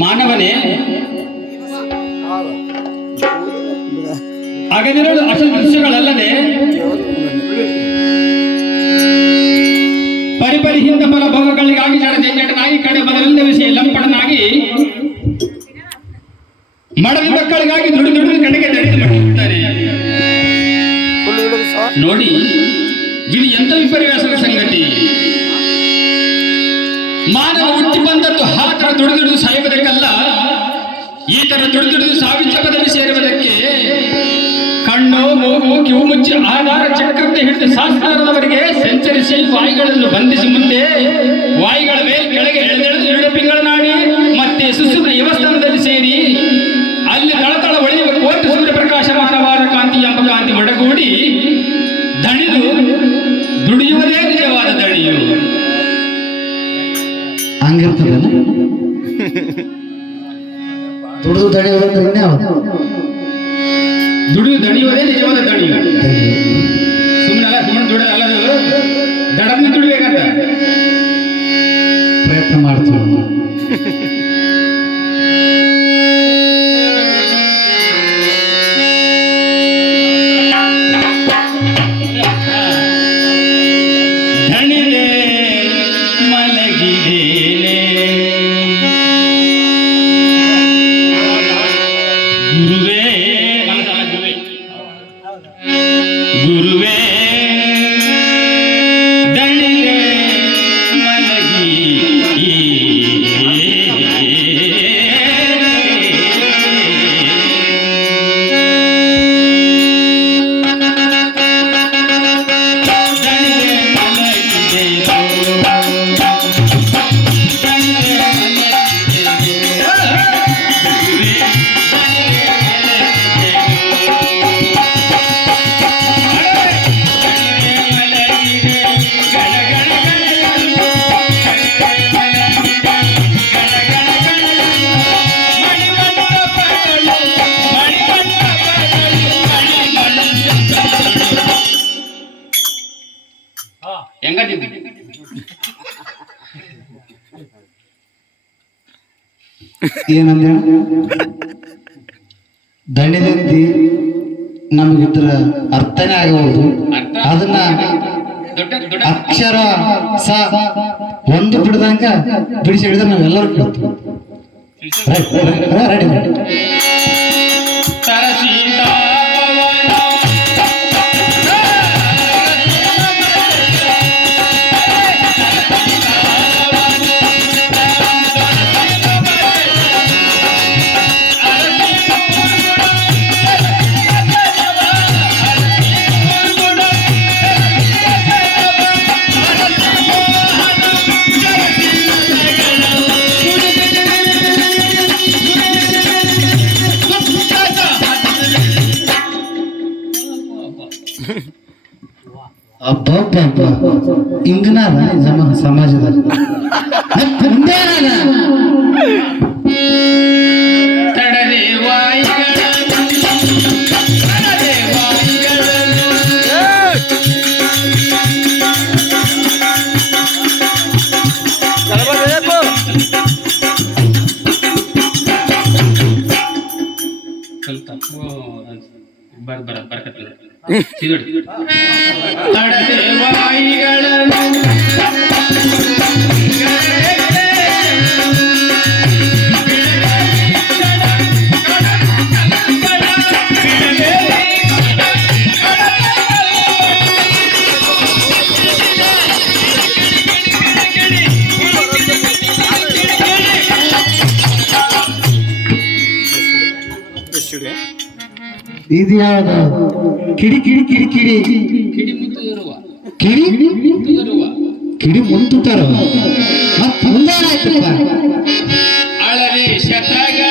ಮಾನವನೇ ಅಗದಿರಲು ಅಷ್ಟ ದೃಶ್ಯಗಳಲ್ಲದೆ ಪರಿಪರಿ ಹಿಂದ ಪರ ಭೋಗಗಳಿಗಾಗಿ ಜಡನಾಗಿ ಕಡೆ ಬದಲಿಂದ ವಿಷಯ ಲಂಪಡನಾಗಿ ಮಡದ ಮಕ್ಕಳಿಗಾಗಿ ದುಡಿದು ಕಡೆಗೆ ನಡೆದು ಮಾಡಿರುತ್ತಾರೆ. ನೋಡಿ, ಇದು ಎಂತ ವಿಪರ್ಯಾಸದ ಸಂಗತಿ. ಮಾನವ ಹುಟ್ಟಿ ಬಂದದ್ದು ಆ ತರ ದುಡಿದು ಸಾಯುವುದಕ್ಕಲ್ಲ, ಈ ತರ ದುಡಿದು ಸಾವಿನ ಪದವಿ ಸೇರುವುದಕ್ಕೆ. ಕಣ್ಣು ಮೂಗು ಕಿವು ಮುಚ್ಚಿ ಆಧಾರ ಚಕ್ರತೆ ಹಿಡಿದು ಶಾಸ್ತ್ರದವರಿಗೆ ಸಂಚರಿಸಿ ವಾಯುಗಳನ್ನು ಬಂಧಿಸಿ ಮುಂದೆ ವಾಯುಗಳ ಮೇಲೆ ಕೆಳಗೆ ಎಳೆದೆಳೆದು 2 ತಿಂಗಳನಾಡಿ ಮತ್ತೆ ಸುಸುಮ್ನ ಯವಸ್ಥಾನದಲ್ಲಿ ಸೇರಿ ಅಲ್ಲಿ ತಳತಳ ಒಳೆಯುವ ಕೋಟಿ ಸೂರ್ಯಪ್ರಕಾಶಮಾನವಾದ ಕಾಂತಿ ಎಂಬ ಕಾಂತಿ ಒಡಗೂಡಿ ದಣಿದು ದುಡಿಯುವುದೇ ನಿಜವಾದ ದಣಿಯು. ಹಂಗಿರ್ತದೆ ದುಡಿದು ದಣಿಯುವುದಂದ್ರೆ ದುಡಿದು ದಣಿಯುವುದೇ ನಿಜವಾದ ದಣಿಯು. ಸುಮ್ಮನೆ ದುಡಿದಲ್ಲದು ದಡದ ದುಡಿಬೇಕಂತ ಪ್ರಯತ್ನ ಮಾಡ್ತೀವಿ. ಗುರುವೇ ದಣಿಗೆ ಮಲಗಿ ಏನಂದ ದಣಿದಂತಿ ನಮಗಿದ್ರ ಅರ್ಥನೇ ಆಗಬಹುದು. ಅದನ್ನ ಅಕ್ಷರ ಸ ಒಂದು ಬಿಡದಂಗ ಬಿಡಿಸಿ ಹಿಡಿದ್ರೆ ನಾವೆಲ್ಲರೂ ಕೇಳ್ತೀವಿ. ರೆಡಿ ಹಿಂಗನಾದ ಸಮಾಜದಲ್ಲಿ ಇದು ಯಾವ್ದು ಕಿಡಿ ಕಿಡಿ ಕಿಡಿ ಕಿಡಿ ಕಿಡಿ ಕಿಡಿ ಮುಂತುತ್ತಾರ ಮತ್ತೆ ಮುಂದೇನಾಯ್ತಪ್ಪ ಅಳವೆ ಶತಗಳ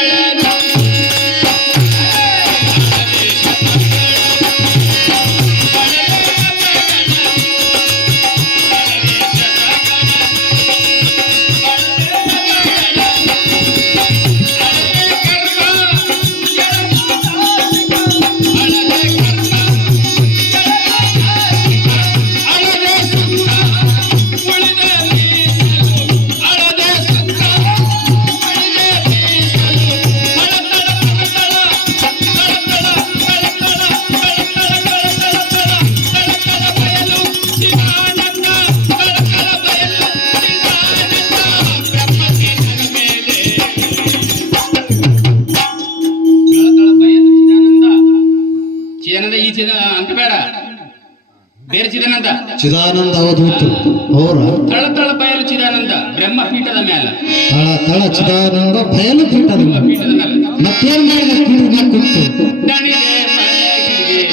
ಬೇರೆ ಚಿದಾನಂದ ಚಿದಾನಂದ ಅವಧೂತ ಅವರ ತಳ ತಳ ಬಯಲು ಚಿದಾನಂದ ಬ್ರಹ್ಮಪೀಠದ ಮ್ಯಾಲ ತಳ ತಳ ಚಿದಾನಂದ ಬಯಲು ಪೀಠದ ಬ್ರಹ್ಮಪೀಠದ ಮ್ಯಾಲ ಮತ್ತೇನ್ ಮಾಡಿದ ಕುಡಿದ ಕುಂತು ದಣಿಗೆ ಮಲಗಿದೆ.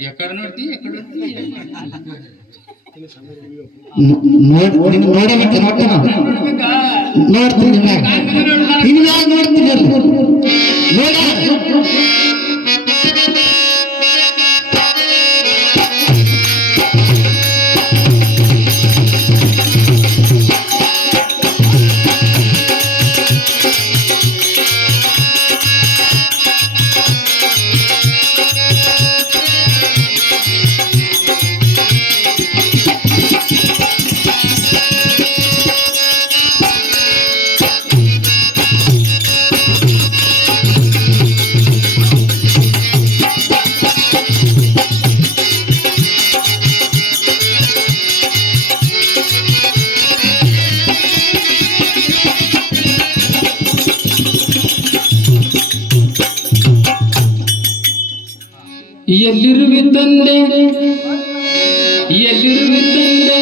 ಎಕಡೆ ನೋಡ್ತಿ ಎಕಡೆ ನೋಡಬೇಕು ನೋಡ್ಬೇಕಾ ನೋಡ್ತೀನಿ ನಿಮ್ಗೆ ನೋಡ್ತೀನಿ ನೋಡ ಎಲ್ಲಿರುವಿ ತಂದೆ ಎಲ್ಲಿರುವಿ ತಂದೆ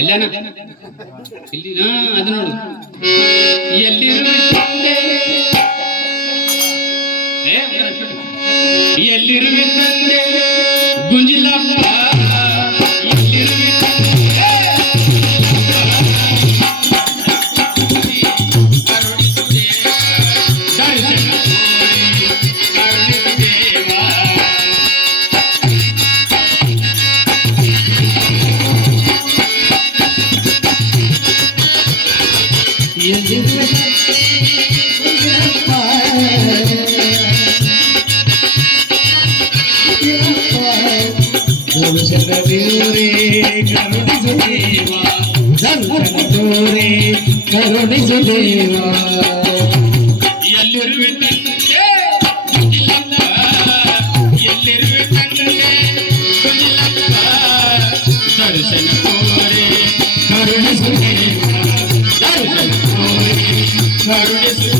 ಎಲ್ಲಾನ ಇಲ್ಲಿ ಅದು ನೋಡು ಎಲ್ಲಿರುವಿ ತಂದೆ ಎಲ್ಲಿರುವಿ ತಂದೆ ಗುಂಜಿಲಪ್ಪ ಎಲ್ಲಿರುವಿ ತಂದೆ ಕರುಣಿಸು ದೇವ ಎಲ್ಲಿರುವೆ ತಂದೆ ಗುಂಜಿಲಪ್ಪ ಎಲ್ಲಿರುವೆ ತಂದೆ ಗುಂಜಿಲಪ್ಪ ದರ್ಶನ ತೋರೆ ಕರುಣಿಸು ದೇವ ದರ್ಶನ ತೋರೆ ಕರುಣಿಸು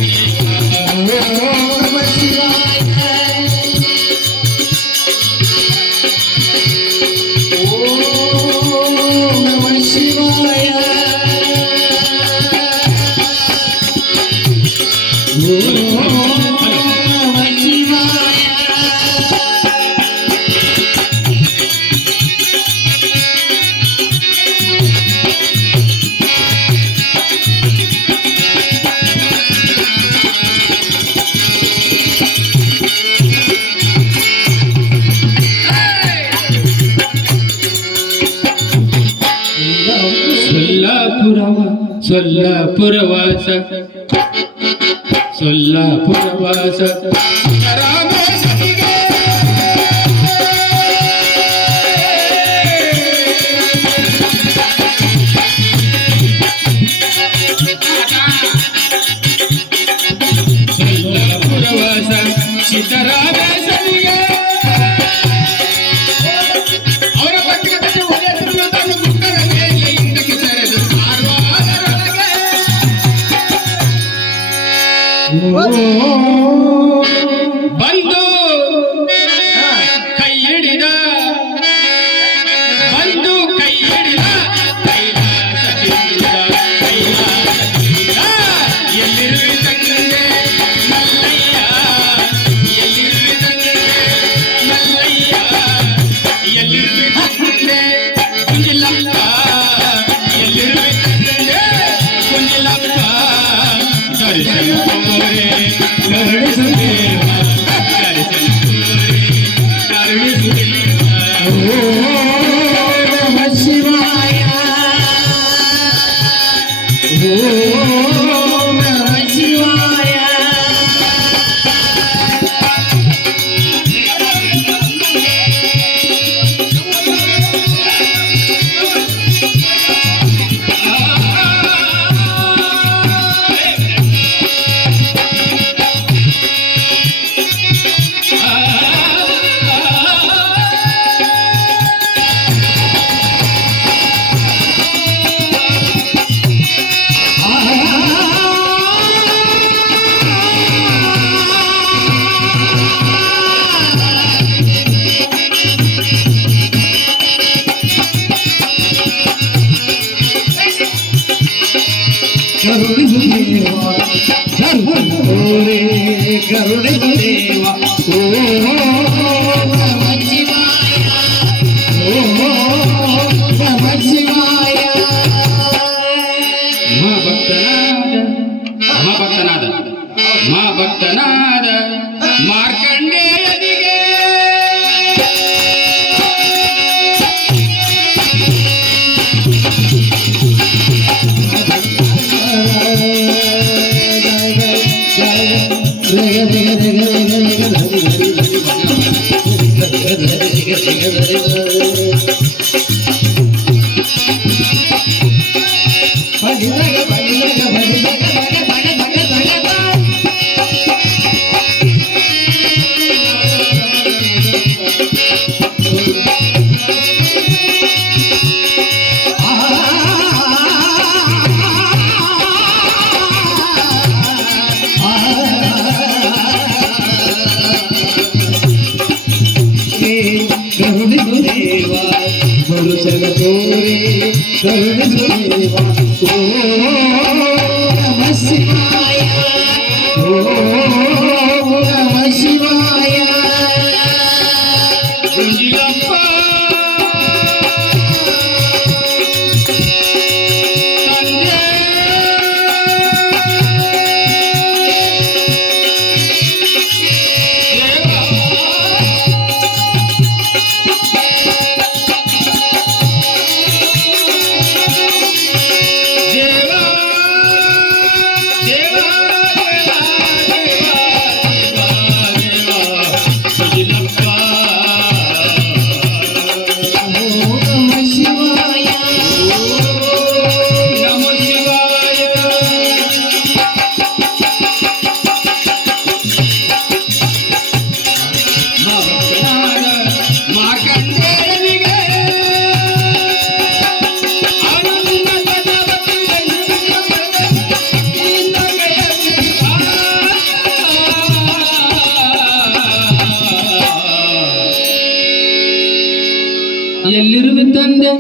ಸೊಲ್ಲಾಪುರವಾಸ ಸೊಲ್ಲಾಪುರವಾಸ ಸೊಲ್ಲಾಪುರವಾಸ ಸಿದ್ದರಾಮೇಶ್ವರಿಗೆ ಅವರ ಪಟ್ಟಿಗೆ ಓ ಕರುಣಿಸು ದೇವ ಧರ್ಮೋರೆ ಕರುಣಿಸು ದೇವ ಓ ನಮಃ ಶಿವಾಯ ಓ ನಮಃ ಶಿವಾಯ ಮಹಾಭಕ್ತನಾದ ಮಾರ್ಕಂಡೇಯನಿಗೆ ಕರುಣಿಸು ದೇವ ಬರುಸಲ ತೋರೆ ಕರುಣಿಸು ದೇವ ಓ ನಮಃ ಶಿವಾಯ ಓ ನಮಃ ಶಿವಾಯ ಗುಂಜಿಲಪ್ಪ ತಂದೆ ಎಲ್ಲಿರುವೆ ತಂದೆ